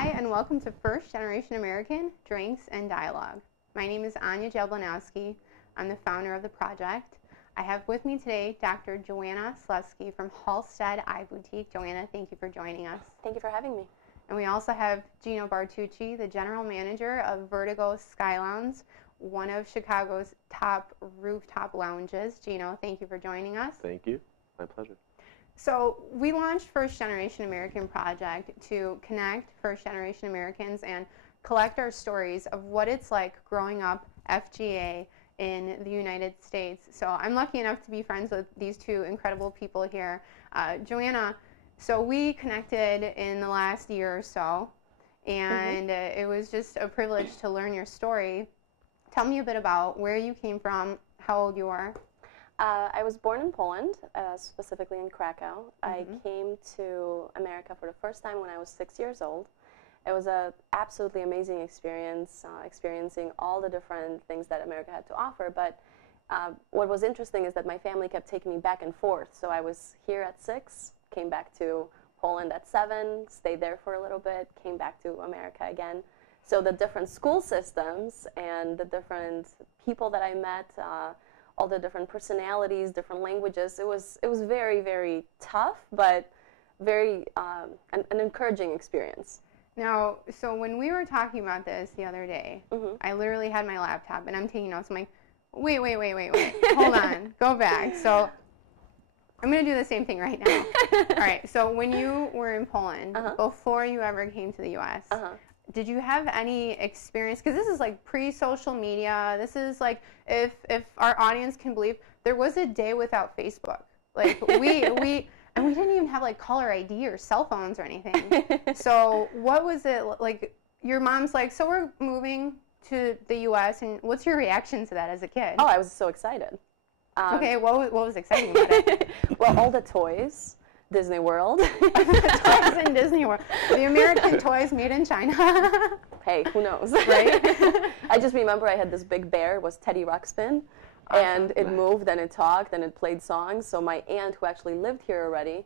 Hi, and welcome to First Generation American Drinks and Dialogue. My name is Ania Jablonowski. I'm the founder of the project. I have with me today Dr. Joanna Slusky from Halsted Eye Boutique. Joanna, thank you for joining us. Thank you for having me. And we also have Gino Bartucci, the general manager of Vertigo Sky Lounge, one of Chicago's top rooftop lounges. Gino, thank you for joining us. Thank you. My pleasure. So we launched First Generation American Project to connect First Generation Americans and collect our stories of what it's like growing up FGA in the United States. So I'm lucky enough to be friends with these two incredible people here. Joanna, so we connected in the last year or so, and it was just a privilege to learn your story. Tell me a bit about where you came from, how old you are. I was born in Poland, specifically in Krakow. I came to America for the first time when I was 6 years old. It was an absolutely amazing experience, experiencing all the different things that America had to offer. But what was interesting is that my family kept taking me back and forth. So I was here at 6, came back to Poland at 7, stayed there for a little bit, came back to America again. So the different school systems and the different people that I met, all the different personalities, different languages, it was very, very tough, but very an encouraging experience. Now, so when we were talking about this the other day, I literally had my laptop and I'm taking notes. I'm like, wait, hold on, go back. So I'm going to do the same thing right now. All right, so when you were in Poland, before you ever came to the U.S., did you have any experience, because this is like pre-social media, this is like, if our audience can believe, there was a day without Facebook. Like, and we didn't even have like caller ID or cell phones or anything. So what was it like? Your mom's like, so we're moving to the U.S., and what's your reaction to that as a kid? Oh, I was so excited. Okay, what was exciting about it? Well, all the toys, Disney World. Toys in Disney World. The American toys made in China. Hey, who knows? Right? I just remember I had this big bear, it was Teddy Ruxpin. And it moved and it talked and it played songs. So my aunt, who actually lived here already,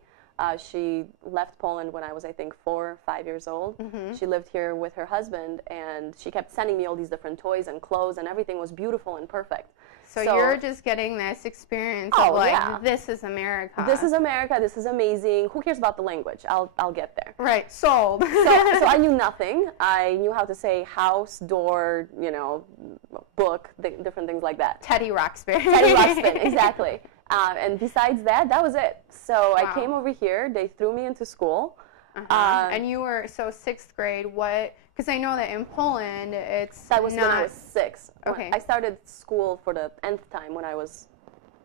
she left Poland when I was, I think, 4 or 5 years old. She lived here with her husband, and she kept sending me all these different toys and clothes, and everything was beautiful and perfect. So you're just getting this experience of like, this is America. This is America. This is amazing. Who cares about the language? I'll get there. Right. Sold. So I knew nothing. I knew how to say house, door, book, different things like that. Teddy Ruxpin. Teddy Ruxpin, exactly. And besides that, that was it. So I came over here. They threw me into school. And you were, so 6th grade, what? Because I know that in Poland, That was when I was 6. Okay. I started school for the nth time when I was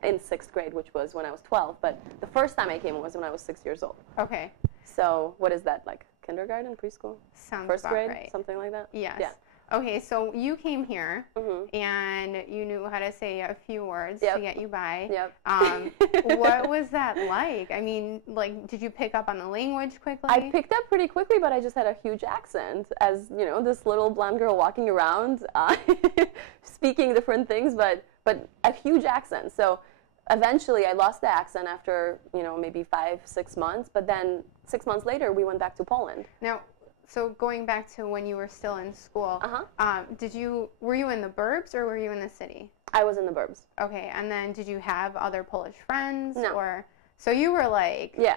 in 6th grade, which was when I was 12. But the first time I came was when I was 6 years old. Okay. So what is that, like kindergarten, preschool? Sounds First about grade, right. something like that? Yes. Yeah. Okay, so you came here, and you knew how to say a few words to get you by. What was that like? I mean, like, did you pick up on the language quickly? I picked up pretty quickly, but I just had a huge accent as, this little blonde girl walking around, speaking different things, but a huge accent. So eventually I lost the accent after, maybe 5-6 months, but then 6 months later we went back to Poland. Now, so going back to when you were still in school, were you in the burbs or were you in the city? I was in the burbs. Okay, and then did you have other Polish friends? No. Or so you were like the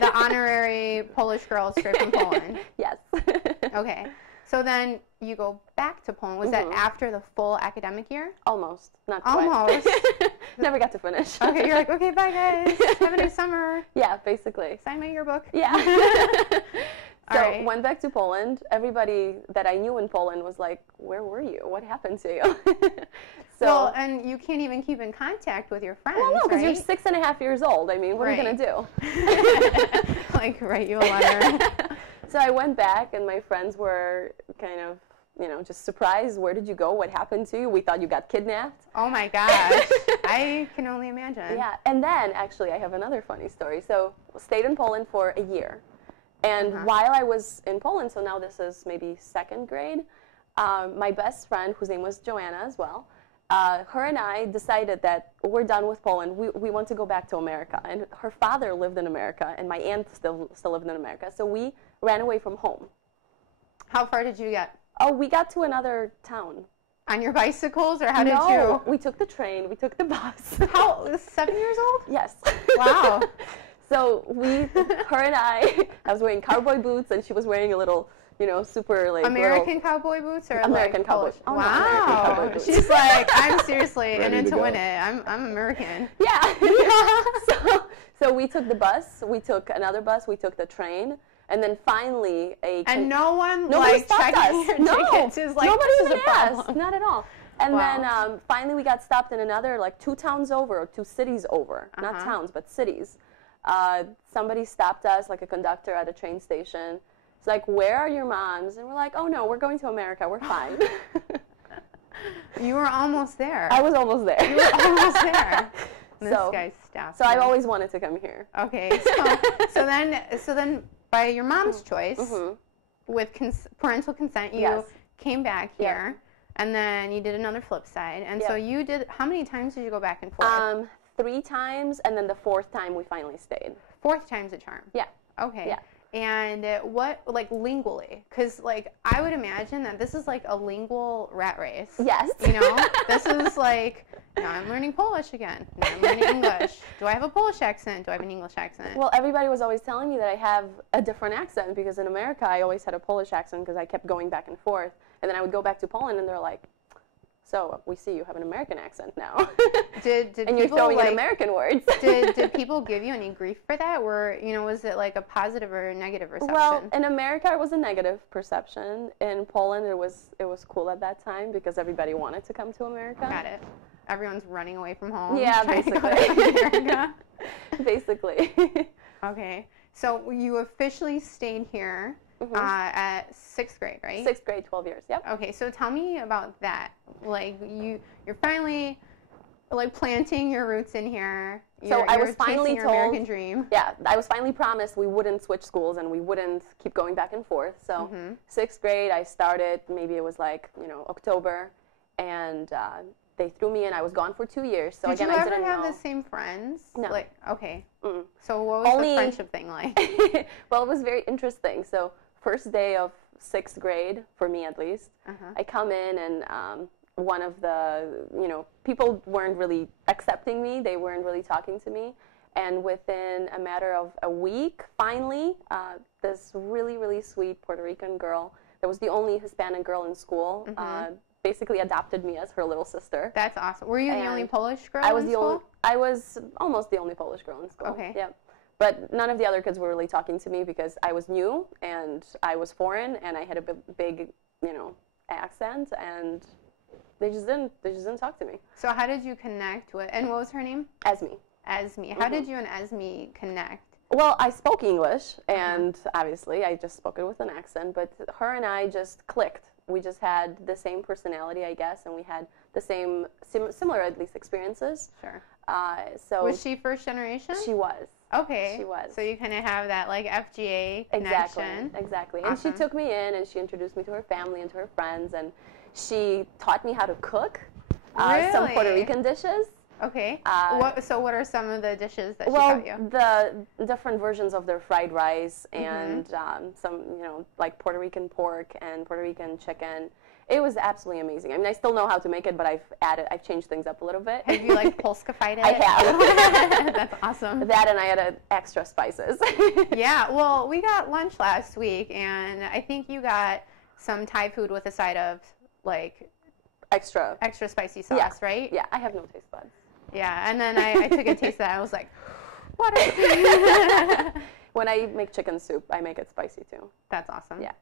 the honorary Polish girl straight from Poland. Yes. Okay, so then you go back to Poland. Was that after the full academic year? Almost, not quite. Almost. Never got to finish. Okay, you're like, okay, bye guys. Have a nice summer. Yeah, basically. Sign my yearbook. Yeah. So went back to Poland. Everybody that I knew in Poland was like, where were you? What happened to you? Well, and you can't even keep in contact with your friends, well, no, because right? you're 6.5 years old. I mean, what are you going to do? Like, write you a letter. So I went back, and my friends were kind of, just surprised. Where did you go? What happened to you? We thought you got kidnapped. Oh, my gosh. I can only imagine. Yeah, and then, actually, I have another funny story. So stayed in Poland for a year. And while I was in Poland, so now this is maybe 2nd grade, my best friend, whose name was Joanna as well, her and I decided that we're done with Poland. We want to go back to America. And her father lived in America, and my aunt still lived in America. So we ran away from home. Mm-hmm. How far did you get? Oh, we got to another town. On your bicycles, or how did No, you? we took the train. We took the bus. How? 7 years old? Yes. Wow. So her and I was wearing cowboy boots, and she was wearing a little, super like American cowboy boots or American like cowboy. Polish? Oh, wow. no, American cowboy boots. She's like, I'm seriously in it to go. win it. I'm American. Yeah. So we took the bus. We took another bus. We took the train. And then finally, and no one nobody like checking us. your No, tickets is like, nobody this is even a problem. asked. Not at all. And then finally we got stopped in another, like 2 towns over, or 2 cities over. Not towns, but cities. Somebody stopped us, like a conductor at a train station. It's like, where are your moms? And we're like, oh no, we're going to America. We're fine. You were almost there. I was almost there. You were almost there. This guy's staff. So I've always wanted to come here. Okay. So then by your mom's choice, with parental consent, you came back here, and then you did another flip side. And so you did, how many times did you go back and forth? 3 times, and then the 4th time we finally stayed. 4th time's a charm. Yeah. Okay. Yeah. And what, like, lingually? Because, like, I would imagine that this is like a lingual rat race. Yes. This is like, now I'm learning Polish again. Now I'm learning English. Do I have a Polish accent? Do I have an English accent? Well, everybody was always telling me that I have a different accent, because in America I always had a Polish accent because I kept going back and forth. And then I would go back to Poland and they're like, so we see you have an American accent now. Did and you're throwing in American words. did people give you any grief for that? Or, was it like a positive or a negative reception? Well, in America it was a negative perception. In Poland it was cool at that time because everybody wanted to come to America. Got it. Everyone's running away from home. Yeah, basically. America. Basically. Okay. So you officially stayed here at 6th grade, right? 6th grade, 12 years, yep. Okay, so tell me about that. Like, you're finally, like, planting your roots in here. I was finally your told, American dream. Yeah, I was finally promised we wouldn't switch schools and we wouldn't keep going back and forth. So 6th grade, I started, maybe it was like, October, and they threw me in. I was gone for 2 years. So Did again, you I ever didn't have know. the same friends? No. Like, okay. Mm-mm. So what was the friendship thing like? Well, it was very interesting. So first day of 6th grade, for me at least, I come in and one of the, people weren't really accepting me. They weren't really talking to me. And within a matter of a week, finally, this really, really sweet Puerto Rican girl, that was the only Hispanic girl in school, basically adopted me as her little sister. That's awesome. Were you the only Polish girl I in school? I was almost the only Polish girl in school. Okay. Yeah. But none of the other kids were really talking to me because I was new and I was foreign and I had a big, accent, and they just didn't talk to me. So how did you connect with, and what was her name? Esme. Esme. How did you and Esme connect? Well, I spoke English, and obviously I just spoke it with an accent, but her and I just clicked. We just had the same personality, I guess, and we had the same, similar at least, experiences. Sure. So was she first generation? She was. Okay. She was. So you kind of have that like FGA connection. Exactly. Awesome. And she took me in and she introduced me to her family and to her friends, and she taught me how to cook some Puerto Rican dishes. Okay. So what are some of the dishes that she well, taught you? the different versions of their fried rice and some, like Puerto Rican pork and Puerto Rican chicken. It was absolutely amazing. I mean, I still know how to make it, but I've changed things up a little bit. Have you like Polska-fied it? I have. That's awesome. That, and I added extra spices. Yeah, well, we got lunch last week, and I think you got some Thai food with a side of like extra spicy sauce, right? Yeah, I have no taste buds. Yeah, and then I took a taste of that. I was like, what is this? When I make chicken soup, I make it spicy too. That's awesome. Yeah.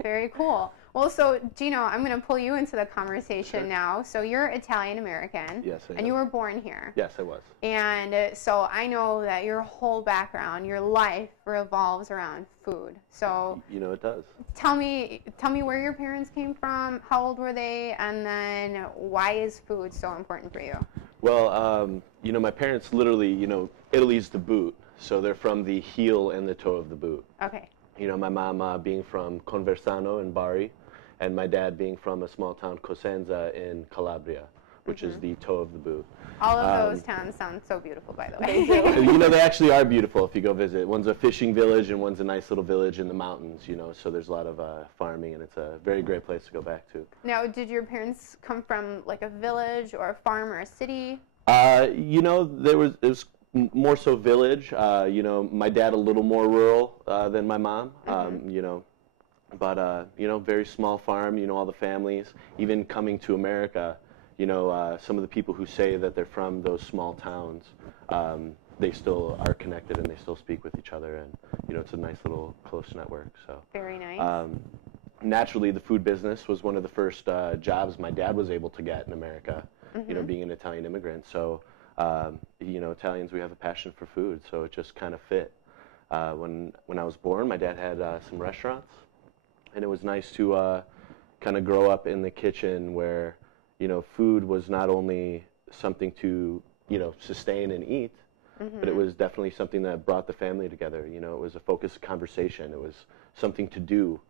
Very cool. Well, so Gino, I'm going to pull you into the conversation now. So you're Italian American. Yes, I am. And you were born here. Yes, I was. And so I know that your whole background, your life revolves around food. So it does. Tell me where your parents came from, how old were they, and then why is food so important for you? Well, my parents literally, Italy's the boot. So they're from the heel and the toe of the boot. Okay. My mom being from Conversano in Bari, and my dad being from a small town, Cosenza, in Calabria. which is the toe of the boot. All of those towns sound so beautiful, by the way. You know, they actually are beautiful if you go visit. One's a fishing village and one's a nice little village in the mountains, you know, so there's a lot of farming, and it's a very great place to go back to. Now, did your parents come from like a village or a farm or a city? You know, it was more so village. You know, my dad a little more rural than my mom, you know, but, you know, very small farm, you know, all the families. Even coming to America, you know, some of the people who say that they're from those small towns, they still are connected and they still speak with each other, and, you know, it's a nice little close network. So very nice. Naturally, the food business was one of the first jobs my dad was able to get in America, you know, being an Italian immigrant. So, you know, Italians, we have a passion for food, so it just kind of fit. When I was born, my dad had some restaurants, and it was nice to kind of grow up in the kitchen where, you know, food was not only something to, you know, sustain and eat, but it was definitely something that brought the family together. You know, it was a focused conversation. It was something to do,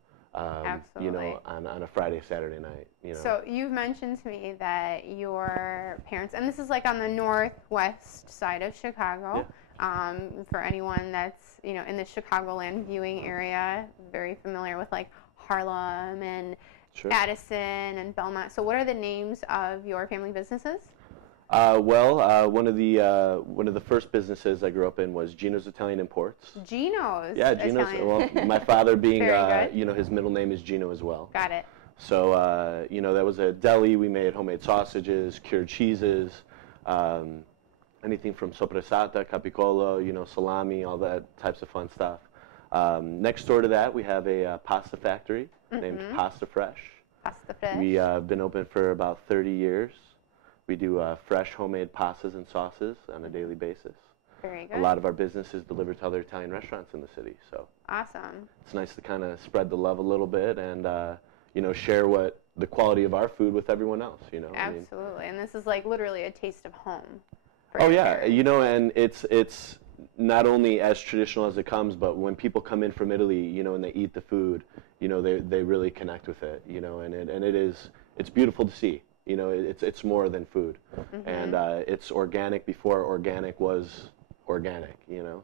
you know, on a Friday, Saturday night. You know. So you've mentioned to me that your parents, and this is like on the northwest side of Chicago, for anyone that's, you know, in the Chicagoland viewing area, very familiar with like Harlem and Addison and Belmont. So what are the names of your family businesses? One of the first businesses I grew up in was Gino's Italian Imports. Gino's. Yeah, Gino's. Italian. Well, my father being, you know, his middle name is Gino as well. Got it. So, you know, that was a deli. We made homemade sausages, cured cheeses, anything from sopressata, capicolo, you know, salami, all that types of fun stuff. Next door to that, we have a pasta factory named Pasta Fresh. Pasta Fresh. We've been open for about 30 years. We do fresh homemade pastas and sauces on a daily basis. Very good. A lot of our business is delivered to other Italian restaurants in the city. So awesome. It's nice to kind of spread the love a little bit and, you know, share the quality of our food with everyone else, you know. Absolutely. And this is like literally a taste of home. Oh, yeah. You know, and it's not only as traditional as it comes, but when people come in from Italy, you know, and they eat the food, you know, they really connect with it, you know, and it's beautiful to see. You know, it's more than food, and it's organic before organic was organic. You know.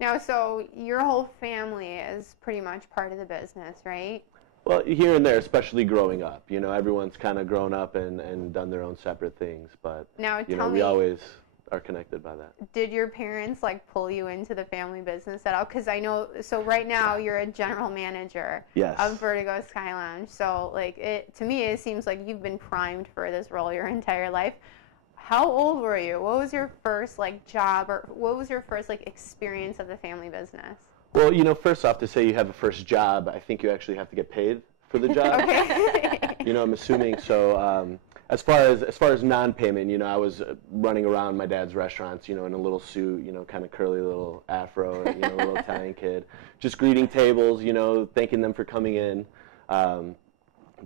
Now, so your whole family is pretty much part of the business, right? Well, here and there, especially growing up. You know, everyone's kind of grown up and done their own separate things, but now, you know, we always are connected by that. Did your parents like pull you into the family business at all? Because I know, so right now you're a general manager of Vertigo Sky Lounge. So like to me, it seems like you've been primed for this role your entire life. How old were you? What was your first like job, or what was your first like experience of the family business? Well, you know, first off, to say you have a first job, I think you actually have to get paid for the job. Okay. You know, I'm assuming so. As far as non-payment, you know, I was running around my dad's restaurants, you know, in a little suit, you know, kind of curly little afro, you know, a little Italian kid, just greeting tables, you know, thanking them for coming in.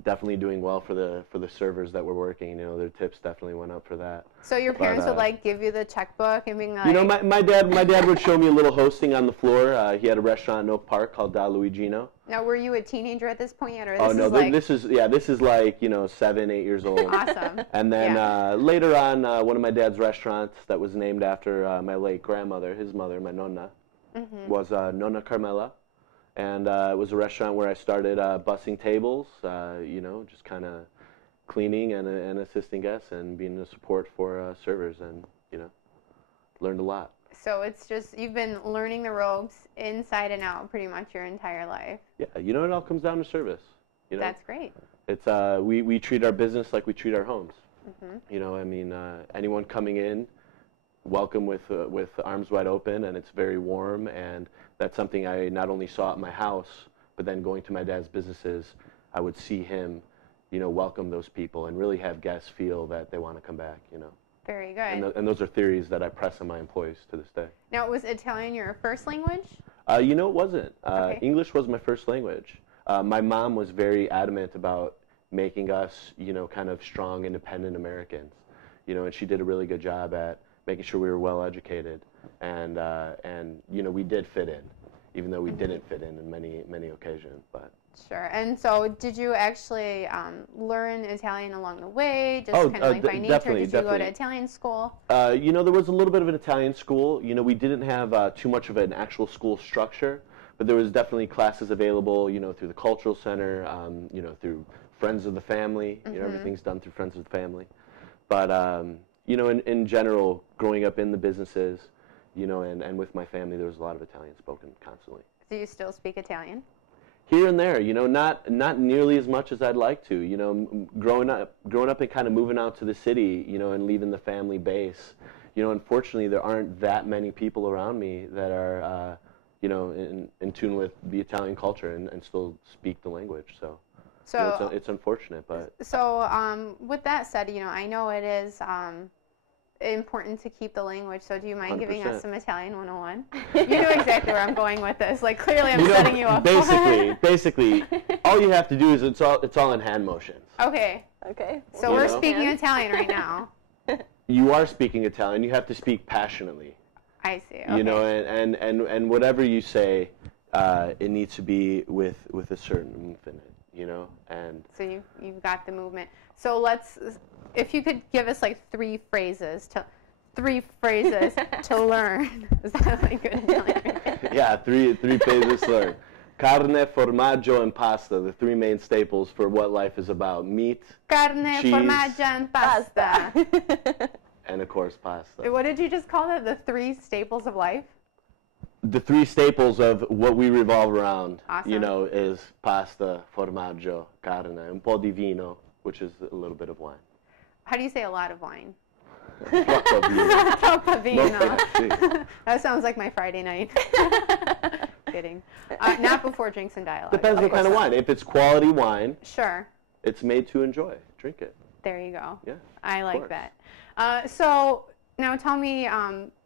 Definitely doing well for the servers that were working. You know, their tips definitely went up for that. So your parents would like give you the checkbook and being like, you know, my dad would show me a little hosting on the floor. He had a restaurant in Oak Park called Da Luigino. Now, were you a teenager at this point yet, or this is like, you know, 7, 8 years old. Awesome. And then later on, one of my dad's restaurants that was named after my late grandmother, his mother, my nonna, was Nonna Carmela. And it was a restaurant where I started bussing tables, you know, just kind of cleaning and assisting guests and being a support for servers, and, you know, learned a lot. So it's just, you've been learning the ropes inside and out pretty much your entire life. Yeah, you know, it all comes down to service. You know? That's great. It's we treat our business like we treat our homes. You know, I mean, anyone coming in, welcome with arms wide open, and it's very warm, and that's something I not only saw at my house, but then going to my dad's businesses, I would see him, you know, welcome those people and really have guests feel that they want to come back, you know. Very good. And those are theories that I press on my employees to this day. Now, was Italian your first language? You know, it wasn't. Okay. English was my first language. My mom was very adamant about making us, you know, kind of strong, independent Americans, you know, and she did a really good job at making sure we were well educated, and you know, we did fit in, even though we didn't fit in many occasions. But Sure. And so did you actually learn Italian along the way, just kind of like by nature? Did you go to Italian school? You know, there was a little bit of an Italian school. You know, we didn't have too much of an actual school structure, but there was definitely classes available, you know, through the cultural center, you know, through friends of the family. You know, everything's done through friends of the family. But, you know, in general, growing up in the businesses, you know, and with my family, there was a lot of Italian spoken constantly. Do you still speak Italian? Here and there, you know, not nearly as much as I'd like to. You know, growing up and kind of moving out to the city, you know, and leaving the family base. You know, unfortunately, there aren't that many people around me that are, you know, in tune with the Italian culture and still speak the language. So you know, it's unfortunate, but. So with that said, you know, I know it is important to keep the language, so do you mind 100%. Giving us some Italian 101? You know exactly where I'm going with this. Like, clearly I'm setting you up. Basically, all you have to do is it's all in hand motions. Okay. Okay. So we're speaking Italian right now. You are speaking Italian. You have to speak passionately. I see. Okay. You know, and whatever you say, it needs to be with a certain oomph in it. You know, and. So you've got the movement. So let's. If you could give us like three phrases to learn. Is that like good Italian? Yeah, three phrases to learn. Carne, formaggio, and pasta, the three main staples for what life is about. Meat, carne, cheese, formaggio, and pasta. And of course, pasta. What did you just call that? The three staples of life? The three staples of what we revolve around, Awesome. you know, is pasta, formaggio, carne, un po' di vino, which is a little bit of wine. How do you say a lot of wine? Troppo vino. Troppo vino. That sounds like my Friday night. Kidding. Not before drinks and dialogue. Depends what kind of wine. If it's quality wine, sure, it's made to enjoy. Drink it. There you go. Yeah. I like that. So now tell me,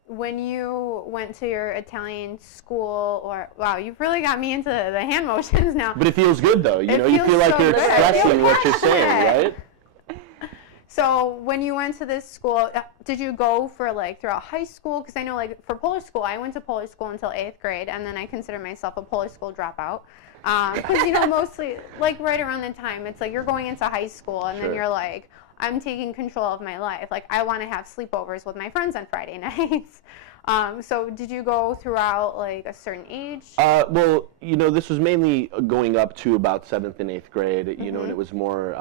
when you went to your Italian school, or wow, you've really got me into the hand motions now. But it feels good though. You know, you feel like you're expressing what you're saying, right? So when you went to this school, did you go for like throughout high school? Because I know like for Polish school, I went to Polish school until 8th grade, and then I consider myself a Polish school dropout. Because, you know, mostly like right around the time, it's like you're going into high school, and then you're like, I'm taking control of my life. Like I want to have sleepovers with my friends on Friday nights. So did you go throughout like a certain age? Well, you know, this was mainly going up to about 7th and 8th grade, you know, and it was more,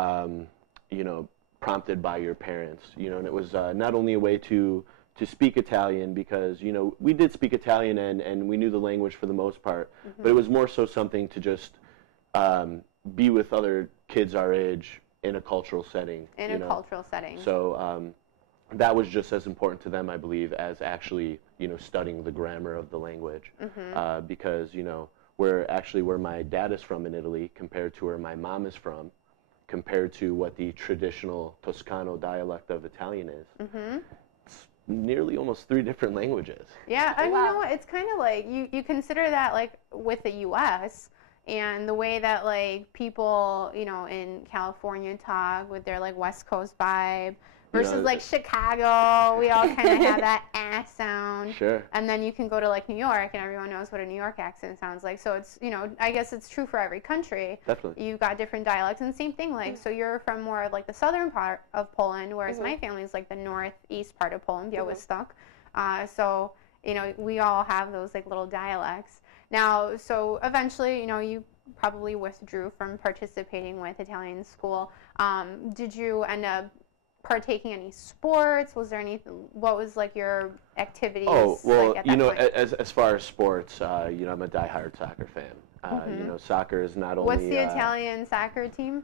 you know, prompted by your parents, you know, and it was not only a way to speak Italian, because, you know, we did speak Italian and we knew the language for the most part, but it was more so something to just be with other kids our age in a cultural setting. Cultural setting. So that was just as important to them, I believe, as actually, you know, studying the grammar of the language, because, you know, where my dad is from in Italy compared to where my mom is from, compared to what the traditional Toscano dialect of Italian is. It's nearly almost 3 different languages. Yeah, and you know, it's kind of like, you consider that like with the U.S., and the way that like people, you know, in California talk with their like West Coast vibe, versus like Chicago, we all kind of have that ass sound. Sure. And then you can go to like New York, and everyone knows what a New York accent sounds like. So it's, you know, I guess it's true for every country. Definitely. You've got different dialects, and same thing, like, so you're from more of like the southern part of Poland, whereas my family is like the northeast part of Poland, Białystok. So, you know, we all have those like little dialects. Now, so eventually, you know, you probably withdrew from participating with Italian school. Did you end up partaking in any sports? Was there anything? What was like your activities? Oh, well, like, at that you know, point? as far as sports, you know, I'm a diehard soccer fan. You know, soccer is not only. What's the Italian soccer team?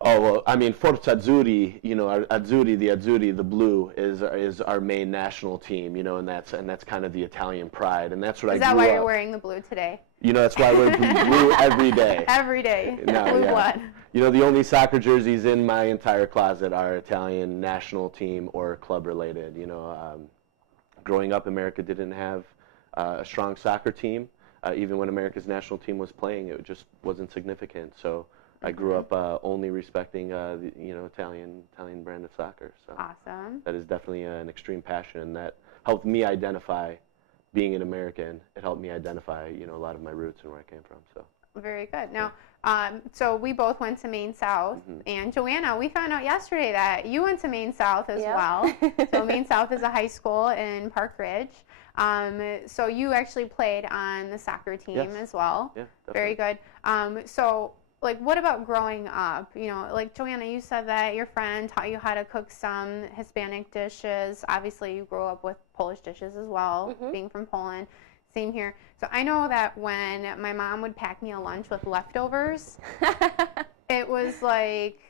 Oh, well, I mean, Forza Azzurri, you know, Azzurri, the blue is our main national team, you know, and that's kind of the Italian pride, and that's what Is that why you're wearing the blue today? You know, that's why we're blue every day. Every day, No, blue yeah. blood. You know, the only soccer jerseys in my entire closet are Italian national team or club related. You know, growing up, America didn't have a strong soccer team. Even when America's national team was playing, it just wasn't significant. So I grew up only respecting the, you know, Italian brand of soccer. So Awesome. that is definitely an extreme passion, and that helped me identify being an American. It helped me identify, you know, a lot of my roots and where I came from. So Very good. Now, so we both went to Maine South, and Joanna, we found out yesterday that you went to Maine South as well. So Maine South is a high school in Park Ridge. So you actually played on the soccer team as well. Yeah, very good. So, like, what about growing up? You know, like Joanna, you said that your friend taught you how to cook some Hispanic dishes. Obviously, you grew up with Polish dishes as well, being from Poland. Same here. So I know that when my mom would pack me a lunch with leftovers, it was like,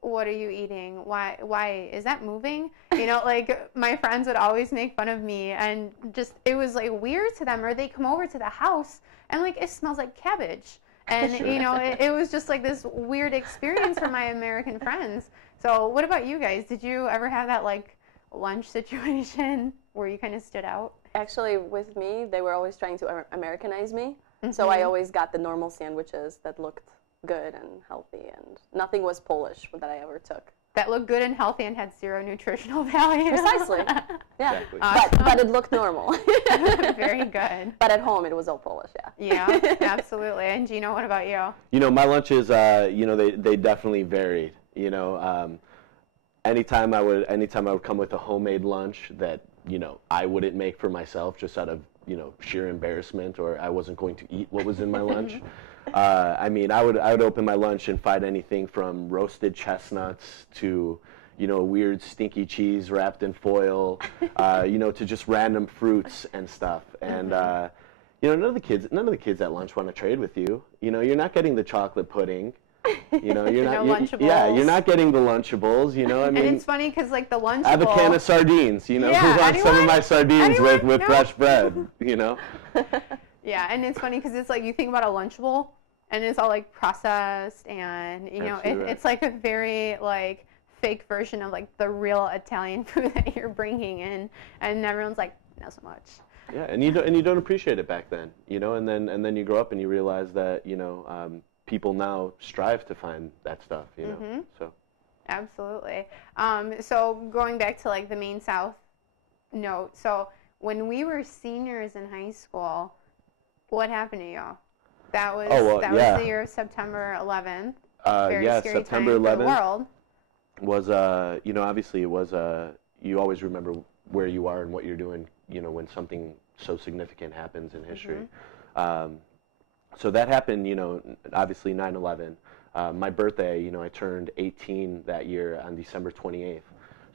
what are you eating? Why is that moving? You know, like my friends would always make fun of me, and just, it was like weird to them, or they come over to the house and like, it smells like cabbage. And, you know, it was just like this weird experience for my American friends. So what about you guys? Did you ever have that like lunch situation where you kind of stood out? Actually, with me, they were always trying to Americanize me. So I always got the normal sandwiches that looked good and healthy, and nothing was Polish that I ever took. That looked good and healthy and had zero nutritional value. Precisely. Yeah. Exactly. But it looked normal. Very good. But at home, it was all Polish, Yeah, absolutely. And Gino, what about you? You know, my lunches, you know, they definitely varied. You know, anytime I would come with a homemade lunch that, you know, I wouldn't make for myself just out of, you know, sheer embarrassment, or I wasn't going to eat what was in my lunch. I mean, I would open my lunch and find anything from roasted chestnuts to, you know, weird stinky cheese wrapped in foil, you know, to just random fruits and stuff. And you know, none of the kids at lunch want to trade with you. You know, you're not getting the chocolate pudding. You know, you're not. You're not getting the Lunchables. You know, I mean. And it's funny because like the Lunchable. I have a can of sardines. You know, who wants some of my sardines with fresh bread? You know. Yeah, and it's funny because it's like you think about a Lunchable, and it's all like processed, and you know, it's like a very like fake version of like the real Italian food that you're bringing in, and everyone's like, not so much. Yeah, and you don't appreciate it back then, you know, and then you grow up and you realize that, you know, people now strive to find that stuff, you know. So. Absolutely. So going back to like the Maine South note, so when we were seniors in high school, what happened to you? That was was the year of September 11th. Very scary September time 11th for the world. Was you know, obviously it was you always remember where you are and what you're doing, you know, when something so significant happens in history. So that happened, you know, obviously 9/11. My birthday, you know, I turned 18 that year on December 28th.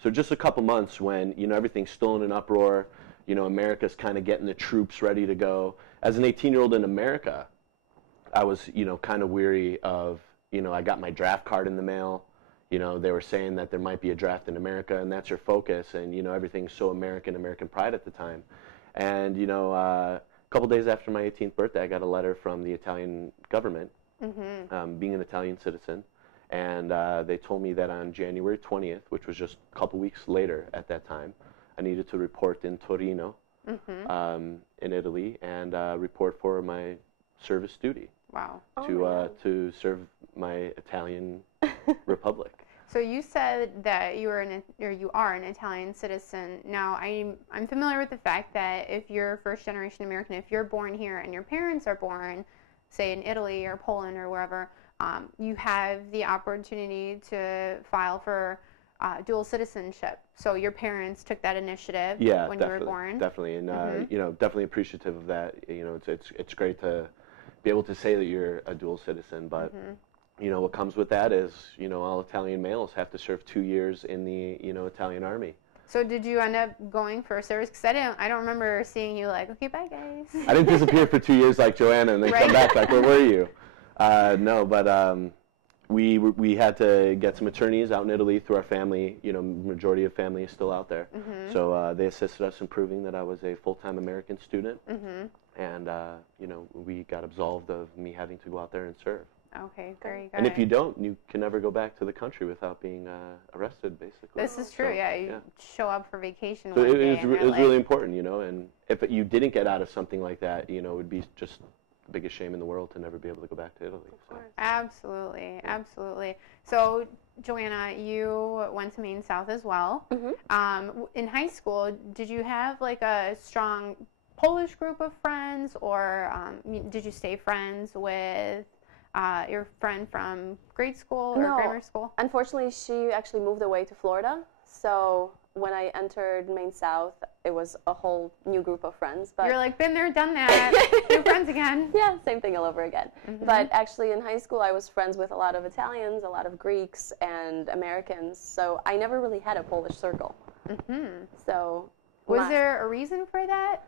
So just a couple months when, you know, everything's still in an uproar, you know, America's kind of getting the troops ready to go. As an 18-year-old in America, I was, you know, kind of weary of, you know, I got my draft card in the mail. You know, they were saying that there might be a draft in America, and that's your focus, and, you know, everything's so American pride at the time. And, you know, a couple days after my 18th birthday, I got a letter from the Italian government, being an Italian citizen, and they told me that on January 20th, which was just a couple weeks later at that time, I needed to report in Torino, in Italy, and report for my service duty. Wow. To serve my Italian republic. So you said that you are an Italian citizen. Now I'm familiar with the fact that if you're first generation American, if you're born here and your parents are born, say in Italy or Poland or wherever, you have the opportunity to file for dual citizenship. So your parents took that initiative when you were born. Definitely, and you know, definitely appreciative of that. You know, it's great to be able to say that you're a dual citizen, but you know, what comes with that is, you know, all Italian males have to serve 2 years in the, you know, Italian army. So did you end up going for a service? Because I don't remember seeing you like, okay, bye guys. I didn't disappear for 2 years like Joanna and then come back like, where were you? No, but we had to get some attorneys out in Italy through our family. You know, majority of family is still out there. So they assisted us in proving that I was a full-time American student. And, you know, we got absolved of me having to go out there and serve. Okay, very good. And if you don't, you can never go back to the country without being arrested, basically. This is true, so, you show up for vacation so one day. It was really important, you know, and if you didn't get out of something like that, you know, it would be just the biggest shame in the world to never be able to go back to Italy. Of course. Absolutely, absolutely. So, Joanna, you went to Maine South as well. In high school, did you have like a strong Polish group of friends, or did you stay friends with your friend from grade school or grammar school? Unfortunately, she actually moved away to Florida. So when I entered Maine South, it was a whole new group of friends. But you're like, been there, done that, new friends again. Yeah, same thing all over again. But actually in high school, I was friends with a lot of Italians, a lot of Greeks, and Americans. So I never really had a Polish circle. So was there a reason for that?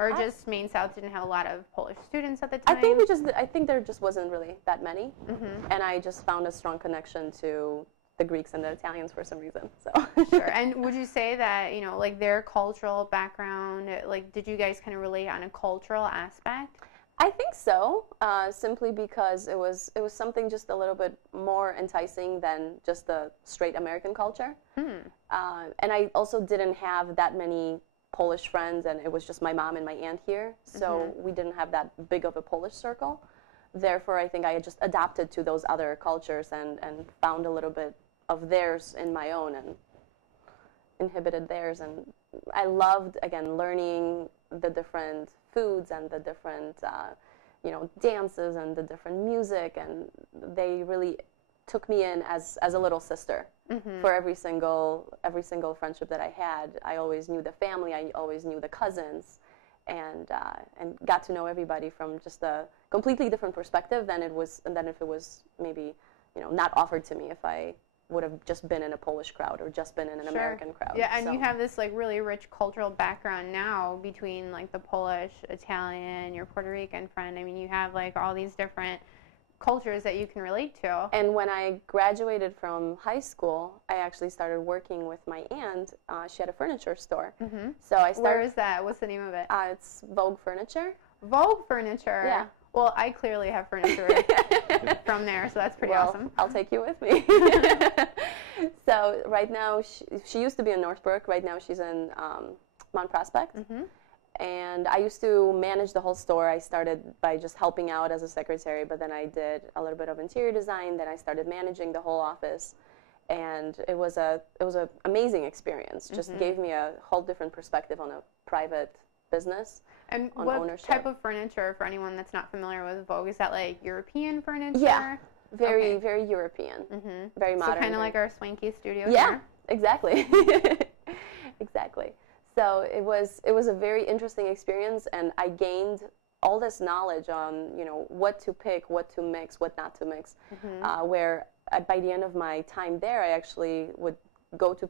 Or just Maine South didn't have a lot of Polish students at the time? I think there just wasn't really that many. And I just found a strong connection to the Greeks and the Italians for some reason. So Sure. And would you say that, you know, like their cultural background, like did you guys kind of relate on a cultural aspect? I think so, simply because it was something just a little bit more enticing than just the straight American culture. And I also didn't have that many Polish friends, and it was just my mom and my aunt here, so we didn't have that big of a Polish circle. Therefore, I think I just adapted to those other cultures and found a little bit of theirs in my own and inhibited theirs. And I loved, again, learning the different foods and the different, dances and the different music, and they really took me in as a little sister. For every single friendship that I had. I always knew the family, I always knew the cousins, and got to know everybody from just a completely different perspective than if it was maybe, not offered to me if I would have just been in a Polish crowd or just been in an American crowd. Yeah, and you have this like really rich cultural background now between like the Polish, Italian, your Puerto Rican friend. I mean, you have like all these different cultures that you can relate to. And when I graduated from high school, I actually started working with my aunt. She had a furniture store. So I started. Where is that? What's the name of it? It's Vogue Furniture. Vogue Furniture. Yeah. Well, I clearly have furniture from there, so that's pretty awesome. I'll take you with me. So right now, she used to be in Northbrook. Right now, she's in Mount Prospect. And I used to manage the whole store. I started by just helping out as a secretary, but then I did a little bit of interior design. Then I started managing the whole office, and it was an amazing experience. Just gave me a whole different perspective on a private business. And on what ownership. Type of furniture, for anyone that's not familiar with Vogue, is that like European furniture? Yeah, very European, very modern. So kind of like our swanky studio. Yeah, here. Exactly, exactly. So it was a very interesting experience, and I gained all this knowledge on what to pick, what to mix, what not to mix. Where by the end of my time there, I actually would go to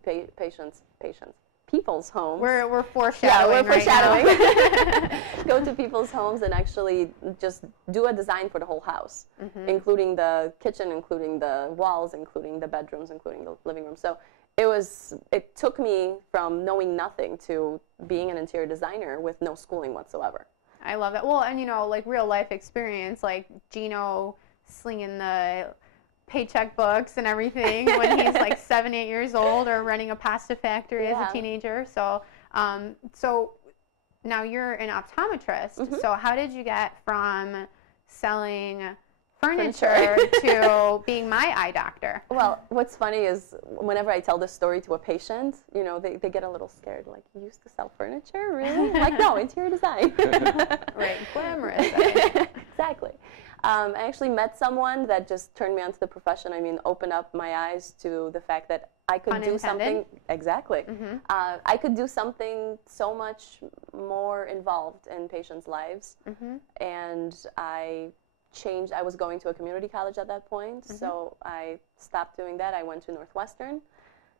people's homes. We're foreshadowing. Yeah, we're foreshadowing. Right now. Go to people's homes and actually just do a design for the whole house, including the kitchen, including the walls, including the bedrooms, including the living room. So it took me from knowing nothing to being an interior designer with no schooling whatsoever. I love it. Well, and like real life experience, like Gino slinging the paycheck books and everything when he's like 7, 8 years old, or running a pasta factory as a teenager. So, so now you're an optometrist. So how did you get from selling furniture to being my eye doctor? Well, what's funny is whenever I tell this story to a patient, they get a little scared. Like, you used to sell furniture? Really? Like, no, interior design. Right, glamorous. Exactly. I actually met someone that just turned me onto the profession. I mean, opened up my eyes to the fact that I could do something. Exactly. I could do something so much more involved in patients' lives. And I was going to a community college at that point, so I stopped doing that. I went to Northwestern.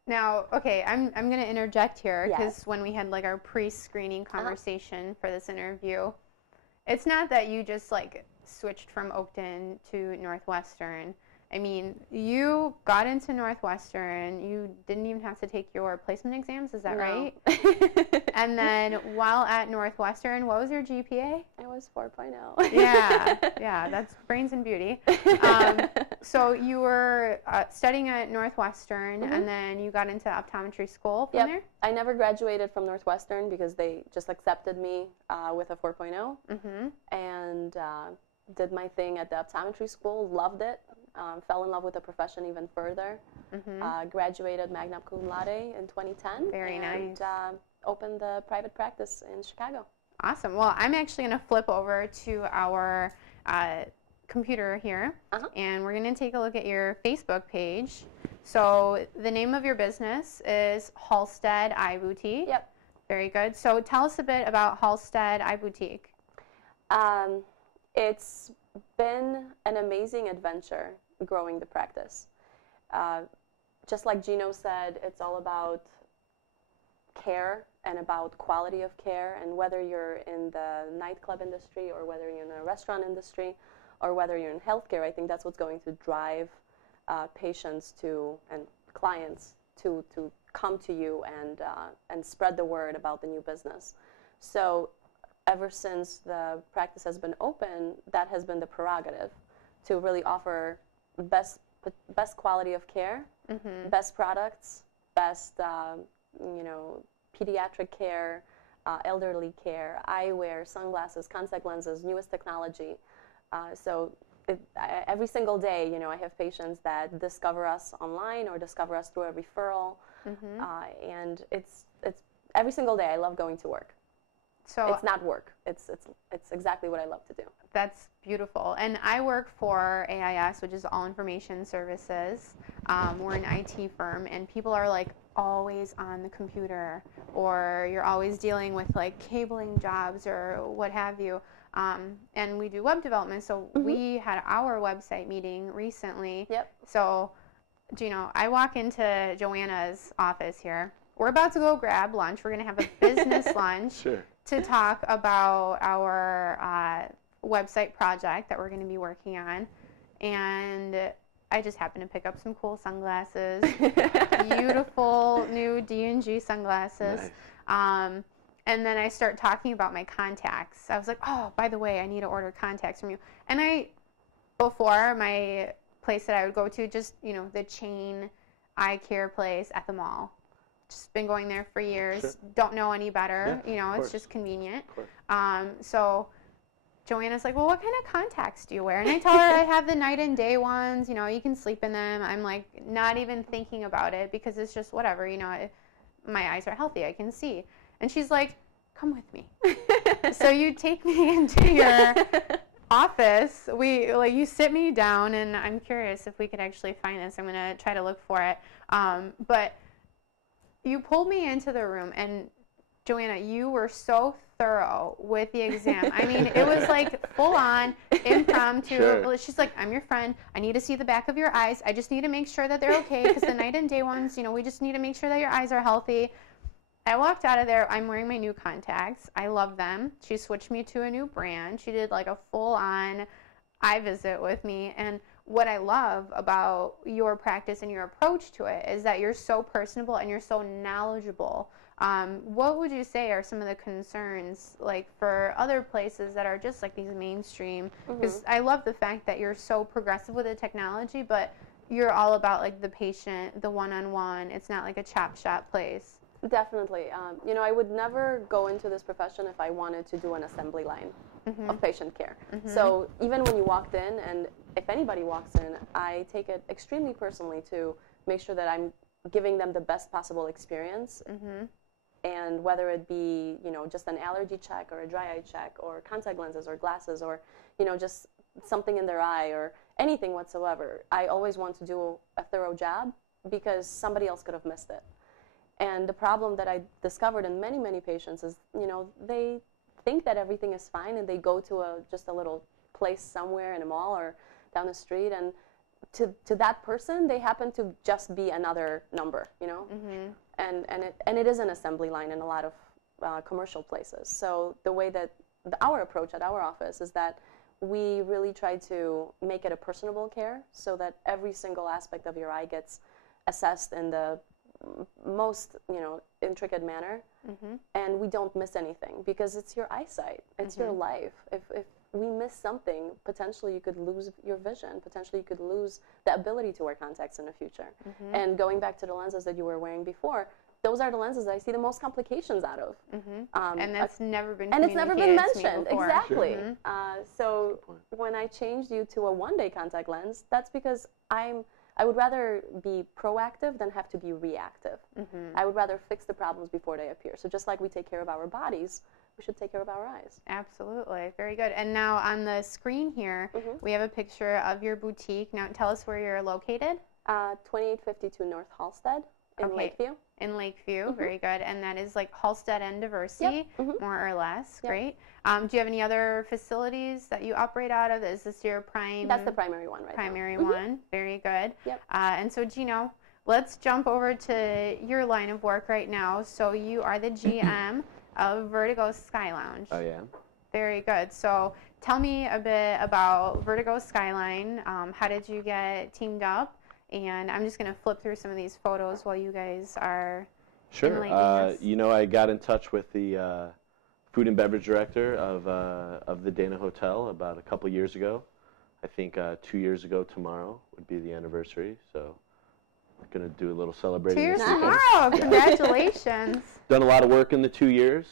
Now, okay, I'm going to interject here, because when we had like our pre-screening conversation for this interview, it's not that you just like switched from Oakton to Northwestern. I mean, you got into Northwestern, you didn't even have to take your placement exams, is that right? And then while at Northwestern, what was your GPA? It was 4.0. Yeah, that's brains and beauty. So you were studying at Northwestern, and then you got into optometry school from there? I never graduated from Northwestern because they just accepted me with a 4.0, and did my thing at the optometry school, loved it. Fell in love with the profession even further. Graduated magna cum laude in 2010. Very nice. opened the private practice in Chicago. Awesome. Well, I'm actually going to flip over to our computer here, and we're going to take a look at your Facebook page. So the name of your business is Halsted Eye Boutique. Yep. Very good. So tell us a bit about Halsted Eye Boutique. It's been an amazing adventure growing the practice. Just like Gino said, it's all about care and about quality of care, and whether you're in the nightclub industry or whether you're in the restaurant industry or whether you're in healthcare, I think that's what's going to drive patients and clients to come to you and spread the word about the new business. So ever since the practice has been open, that has been the prerogative, to really offer best quality of care, best products, best pediatric care, elderly care, eyewear, sunglasses, contact lenses, newest technology. So every single day, I have patients that discover us online or discover us through a referral, and it's every single day. I love going to work. So it's not work. It's exactly what I love to do. That's beautiful. And I work for AIS, which is All Information Services. We're an IT firm, and people are like always on the computer, or you're always dealing with like cabling jobs or what have you. And we do web development, so we had our website meeting recently. Yep. So, Gino, I walk into Joanna's office here. We're about to go grab lunch. We're going to have a business lunch to talk about our website project that we're going to be working on. And I just happened to pick up some cool sunglasses, beautiful new D&G sunglasses. Nice. And then I start talking about my contacts. I was like, oh, by the way, I need to order contacts from you. And before, my place that I would go to, just, the chain eye care place at the mall. Just been going there for years. Don't know any better. It's just convenient. So Joanna's like, well, what kind of contacts do you wear? And I tell her I have the night and day ones. You can sleep in them. I'm like not even thinking about it because it's just whatever. My eyes are healthy. I can see. And she's like, come with me. So you take me into your office. You sit me down, and I'm curious if we could actually find this. I'm going to try to look for it. But you pulled me into the room, and Joanna, you were so thorough with the exam. I mean, it was like full on, impromptu. She's like, I'm your friend. I need to see the back of your eyes. I just need to make sure that they're okay, because the night and day ones, we just need to make sure that your eyes are healthy. I walked out of there. I'm wearing my new contacts. I love them. She switched me to a new brand. She did like a full-on eye visit with me. And what I love about your practice and your approach to it is that you're so personable and you're so knowledgeable. What would you say are some of the concerns, like for other places that are just like these mainstream? Because I love the fact that you're so progressive with the technology, but you're all about like the patient, the one-on-one. It's not like a chop shop place. Definitely. I would never go into this profession if I wanted to do an assembly line of patient care. So even when you walked in, and if anybody walks in, I take it extremely personally to make sure that I'm giving them the best possible experience. And whether it be, just an allergy check or a dry eye check or contact lenses or glasses or, just something in their eye or anything whatsoever, I always want to do a thorough job because somebody else could have missed it. And the problem that I discovered in many, many patients is, they think that everything is fine, and they go to just a little place somewhere in a mall or down the street, and to that person, they happen to just be another number, And it is an assembly line in a lot of commercial places. So the way that our approach at our office is that we really try to make it a personable care so that every single aspect of your eye gets assessed in the most intricate manner, and we don't miss anything because it's your eyesight, it's your life. If we miss something, potentially you could lose your vision, potentially you could lose the ability to wear contacts in the future. And going back to the lenses that you were wearing before, those are the lenses that I see the most complications out of. And that's never been and it's never been mentioned. Exactly. Sure. So when I changed you to a one-day contact lens, that's because I'm I would rather be proactive than have to be reactive. I would rather fix the problems before they appear. So just like we take care of our bodies, we should take care of our eyes. Absolutely. Very good. And now on the screen here, we have a picture of your boutique. Now tell us where you're located. 2852 North Halsted in Lakeview. In Lakeview. Very good. And that is like Halsted and Diversity, more or less. Great. Do you have any other facilities that you operate out of? Is this your prime? That's the primary one right now. Primary one. Very good. Yep. And so, Gino, let's jump over to your line of work right now. So you are the GM of Vertigo Sky Lounge. I am. Very good. So tell me a bit about Vertigo Skyline. How did you get teamed up? And I'm just going to flip through some of these photos while you guys are enlightening us. You know, I got in touch with the food and beverage director of the Dana Hotel about a couple years ago. I think 2 years ago tomorrow would be the anniversary. So I'm going to do a little celebrating. 2 years this weekend. tomorrow. Congratulations. Done a lot of work in the 2 years.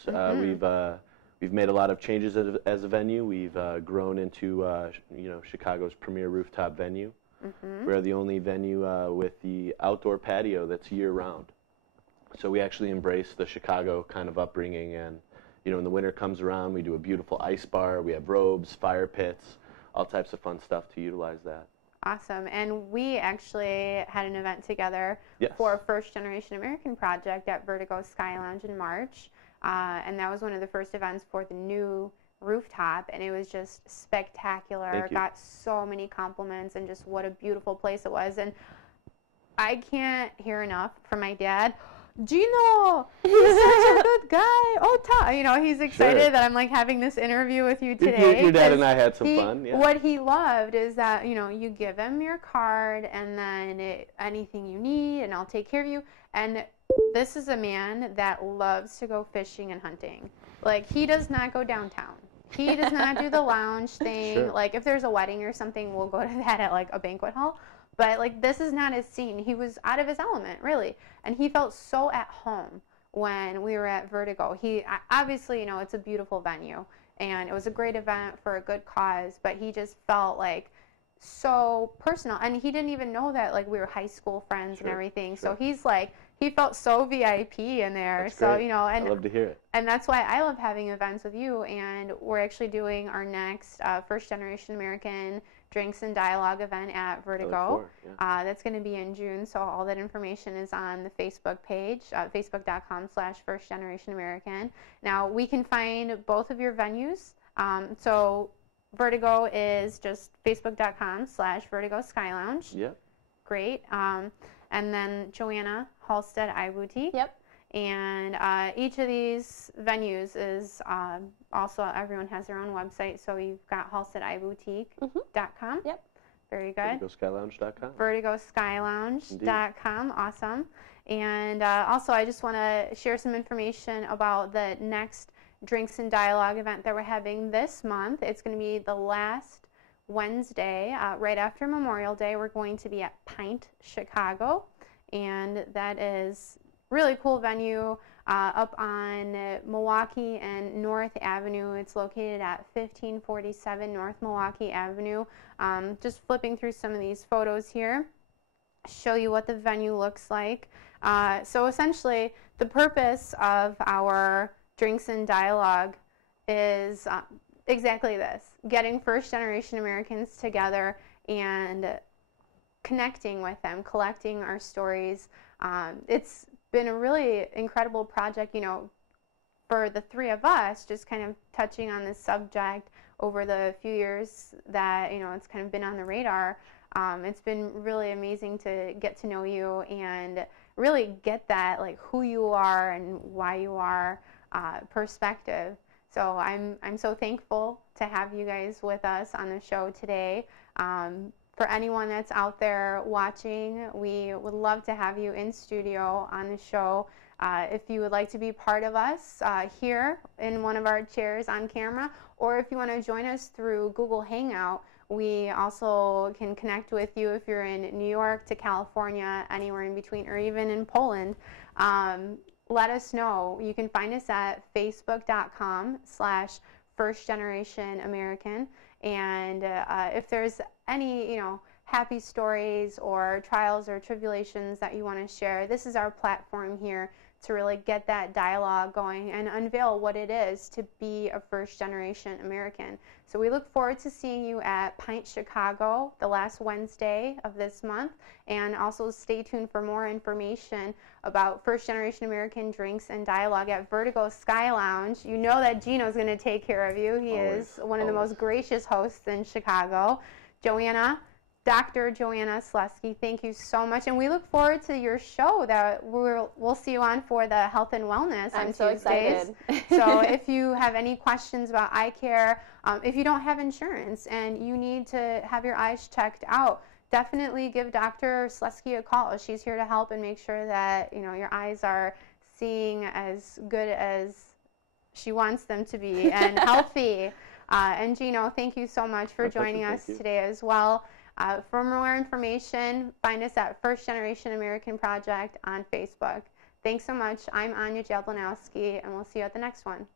We've made a lot of changes as a venue. We've grown into Chicago's premier rooftop venue. We're the only venue with the outdoor patio that's year-round. So we actually embrace the Chicago kind of upbringing, and when the winter comes around, we do a beautiful ice bar. We have robes, fire pits, all types of fun stuff to utilize that. Awesome. And we actually had an event together for a First Generation American project at Vertigo Sky Lounge in March. And that was one of the first events for the new rooftop, and it was just spectacular. Got so many compliments, and just what a beautiful place it was. And I can't hear enough from my dad. Gino, he's such a good guy. Oh, he's excited that I'm like having this interview with you today. Your dad and I had some fun. Yeah. What he loved is that you give him your card, and then anything you need, and I'll take care of you. And this is a man that loves to go fishing and hunting. Like, he does not go downtown. He does not do the lounge thing. Like, if there's a wedding or something, we'll go to that at like a banquet hall. But like, this is not his scene. He was out of his element, really. And he felt so at home when we were at Vertigo. He obviously, it's a beautiful venue, and it was a great event for a good cause, but he just felt like so personal. And he didn't even know that like we were high school friends and everything. So he's like, he felt so VIP in there. That's so great. And I love to hear it. And that's why I love having events with you. And we're actually doing our next First Generation American Drinks and Dialogue event at Vertigo. That's going to be in June. So all that information is on the Facebook page, facebook.com/First Generation American. Now we can find both of your venues. So Vertigo is just facebook.com/Vertigo Sky Lounge. Yep. Great. And then Joanna, Halsted Eye Boutique. Yep. And each of these venues is also, everyone has their own website. So you've got halstedeyeBoutique.com. Yep. Very good. VertigoSkyLounge.com. VertigoSkyLounge.com. Awesome. And also, I just want to share some information about the next Drinks and Dialogue event that we're having this month. It's going to be the last Wednesday, right after Memorial Day. We're going to be at Pint, Chicago, and that is really cool venue up on Milwaukee and North Avenue. It's located at 1547 North Milwaukee Avenue. Just flipping through some of these photos here, show you what the venue looks like. So essentially, the purpose of our Drinks and Dialogue is exactly this: getting First Generation Americans together and connecting with them, collecting our stories. It's been a really incredible project, for the three of us, just kind of touching on this subject over the few years that, it's kind of been on the radar. It's been really amazing to get to know you and really get that, like, who you are and why you are perspective. So I'm so thankful to have you guys with us on the show today. For anyone that's out there watching, we would love to have you in studio on the show. If you would like to be part of us here in one of our chairs on camera, or if you want to join us through Google Hangout, we also can connect with you if you're in New York to California, anywhere in between, or even in Poland. Let us know. You can find us at facebook.com/First Generation American. And if there's any, happy stories or trials or tribulations that you want to share, this is our platform here to really get that dialogue going and unveil what it is to be a first-generation American. So we look forward to seeing you at Pint Chicago the last Wednesday of this month, and also stay tuned for more information about first-generation American drinks and dialogue at Vertigo Sky Lounge. You know that Gino's going to take care of you. He is one of the most gracious hosts in Chicago. Dr. Joanna Slusky, thank you so much, and we look forward to your show that we'll see you on for the health and wellness on so Tuesdays. Excited. So if you have any questions about eye care, if you don't have insurance and you need to have your eyes checked out, definitely give Dr. Slusky a call. She's here to help and make sure that your eyes are seeing as good as she wants them to be and healthy. And Gino, thank you so much for joining us today as well. For more information, find us at First Generation American Project on Facebook. Thanks so much. I'm Ania Jablonowski, and we'll see you at the next one.